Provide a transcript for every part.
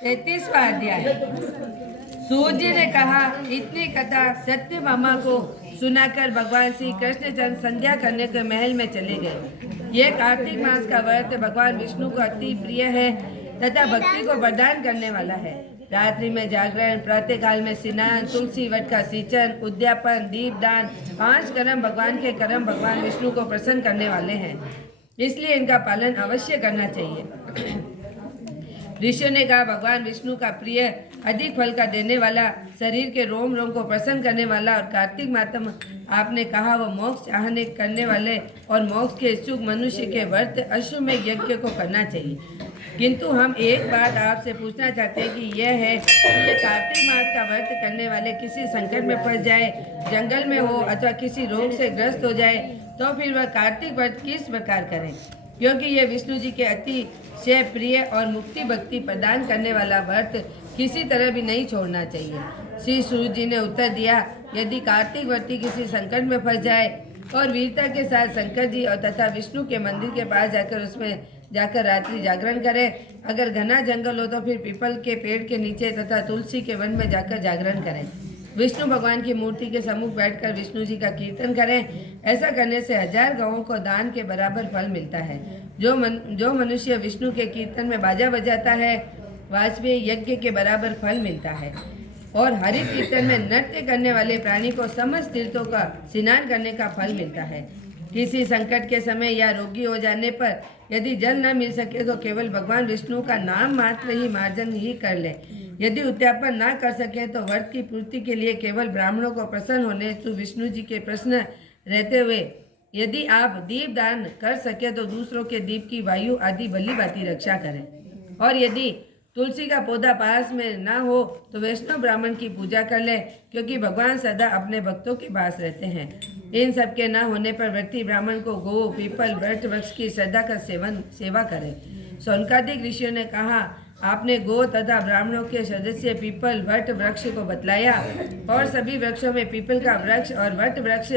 33वां अध्याय। सूत जी ने कहा, इतनी कथा सत्यभामा को सुनाकर भगवान श्री कृष्णचंद्र संध्या करने के महल में चले गए। यह कार्तिक मास का व्रत भगवान विष्णु को अति प्रिय है तथा भक्ति को वरदान करने वाला है। रात्रि में जागरण, प्रातः काल में स्नान, तुलसी वट का सिंचन, उद्यापन, दीपदान, 5 कर्म भगवान के कर्म भगवान विष्णु को प्रसन्न करने वाले हैं, इसलिए इनका पालन अवश्य करना चाहिए। ऋषियों ने कहा, भगवान विष्णु का प्रिय, अधिक फल का देने वाला, शरीर के रोम रोम को प्रसन्न करने वाला और कार्तिक मातम आपने कहा वो मोक्ष चाहने करने वाले और मोक्ष के इच्छुक मनुष्य के व्रत अश्वमेध यज्ञ को करना चाहिए। किंतु हम एक बात आपसे पूछना चाहते हैं कि यह है कि ये कार्तिक मास का व्रत करने वाले किसी संकट में फंस जाए, जंगल में हो अथवा किसी रोग से ग्रस्त हो जाए तो फिर वह कार्तिक व्रत किस प्रकार करें, क्योंकि यह विष्णु जी के अति से प्रिय और मुक्ति भक्ति प्रदान करने वाला व्रत किसी तरह भी नहीं छोड़ना चाहिए। श्री सूर्य जी ने उत्तर दिया, यदि कार्तिक व्रती किसी संकट में फंस जाए और वीरता के साथ शंकर जी और तथा विष्णु के मंदिर के पास जाकर उसमें जाकर रात्रि जागरण करे, अगर घना जंगल हो तो फिर पीपल के पेड़ के नीचे तथा तुलसी के वन में जाकर जागरण करें, विष्णु भगवान की मूर्ति के सम्मुख बैठकर विष्णु जी का कीर्तन करें। ऐसा करने से 1000 गौओं को दान के बराबर फल मिलता है। जो मनुष्य विष्णु के कीर्तन में बाजा बजाता है, वाजपेयी यज्ञ के बराबर फल मिलता है। और हरि कीर्तन में नृत्य करने वाले प्राणी को समस्त तीर्थों का स्नान करने का फल मिलता है। किसी संकट के समय या रोगी हो जाने पर यदि जल न मिल सके तो केवल भगवान विष्णु का नाम मात्र ही मार्जन ही कर ले। यदि उद्यापन ना कर सके तो व्रत की पूर्ति के लिए केवल ब्राह्मणों को प्रसन्न होने तो विष्णु जी के प्रश्न रहते हुए यदि आप दीप दान कर सके तो दूसरों के दीप की वायु आदि भली भांति रक्षा करें। और यदि तुलसी का पौधा पास में ना हो तो वैष्णव ब्राह्मण की पूजा कर ले, क्योंकि भगवान सदा अपने भक्तों के पास रहते हैं। इन सब के न होने पर व्रती ब्राह्मण को गो, पीपल, वट वृक्ष की श्रद्धा का सेवा करें। सौनकादिक ऋषियों ने कहा, आपने गो तथा ब्राह्मणों के सदस्य पीपल वट वृक्ष को बतलाया और सभी वृक्षों में पीपल का वृक्ष और वट वृक्ष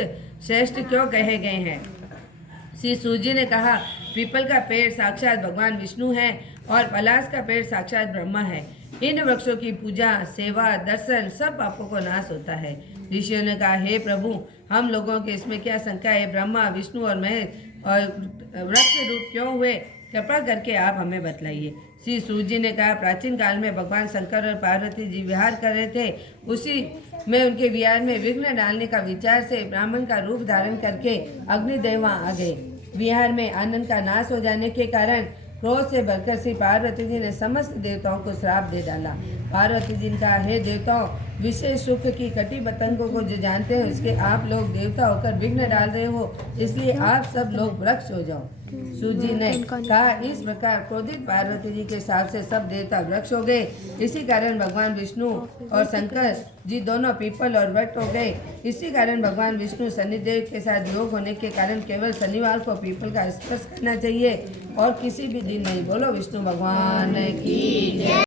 श्रेष्ठ क्यों कहे गए हैं। श्री सूर्य ने कहा, पीपल का पेड़ साक्षात भगवान विष्णु है और पलाश का पेड़ साक्षात ब्रह्मा है। इन वृक्षों की पूजा, सेवा, दर्शन सब पापों को नाश होता है। ऋषियों ने कहा, हे प्रभु, हम लोगों के इसमें क्या शंका है। ब्रह्मा, विष्णु और मैं और वृक्ष रूप क्यों हुए, कृपा करके आप हमें बतलाइए। श्री सूर्य जी ने कहा, प्राचीन काल में भगवान शंकर और पार्वती जी विहार कर रहे थे, उसी में उनके विहार में विघ्न डालने का विचार से ब्राह्मण का रूप धारण करके अग्निदेव वहाँ आ गए। विहार में आनंद का नाश हो जाने के कारण क्रोध से भरकर श्री पार्वती जी ने समस्त देवताओं को श्राप दे डाला। पार्वती जी ने कहा, हे देवताओं, विशेष सुख की कटी पतंगों को जो जानते हैं उसके आप लोग देवता होकर विघ्न डाल रहे हो, इसलिए आप सब लोग वृक्ष हो जाओ। सूर्य जी ने कहा, इस प्रकार क्रोधित पार्वती जी के हिसाब से सब देवता वृक्ष हो गए। इसी कारण भगवान विष्णु और शंकर जी दोनों पीपल और वट हो गए। इसी कारण भगवान विष्णु शनिदेव के साथ योग होने के कारण केवल शनिवार को पीपल का स्पर्श करना चाहिए और किसी भी दिन नहीं। बोलो विष्णु भगवान की जय।